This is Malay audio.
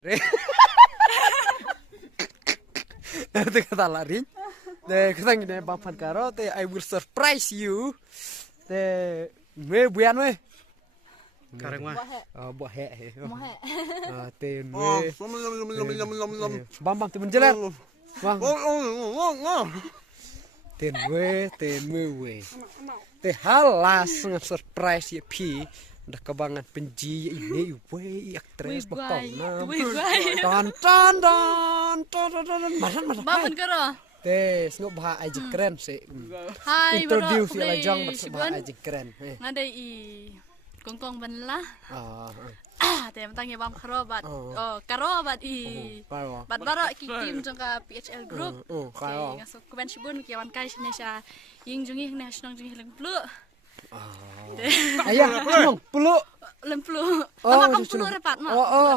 Te kata lari. Te kata gini bapan karo. Te I will surprise you. Te me buyan me. Karang mah. Buah he. Mohe. Te me. Bam te menjelar. Bang. Te me we. Te halas sangat surprise ya pi. Udah kebangan penji ini we aktris bakong nam. Ton. Masan. Bapan karo. Te sengok bah aja keren sih. Hai, Introduce bro. ya jang Boleh bah aja keren. Ngada i kongkong ban lah. Te mentang ya bam karo bat. Karo bat i. Bat baro kikim jong ka PHL group. Karo. Ngasuk kuban sibun ki wan kai sine sha ying jungi ne hasnong jungi lemplu. Ayah, peluk. Lemplu. Oh, Tama kang pulu repat ma. Oh,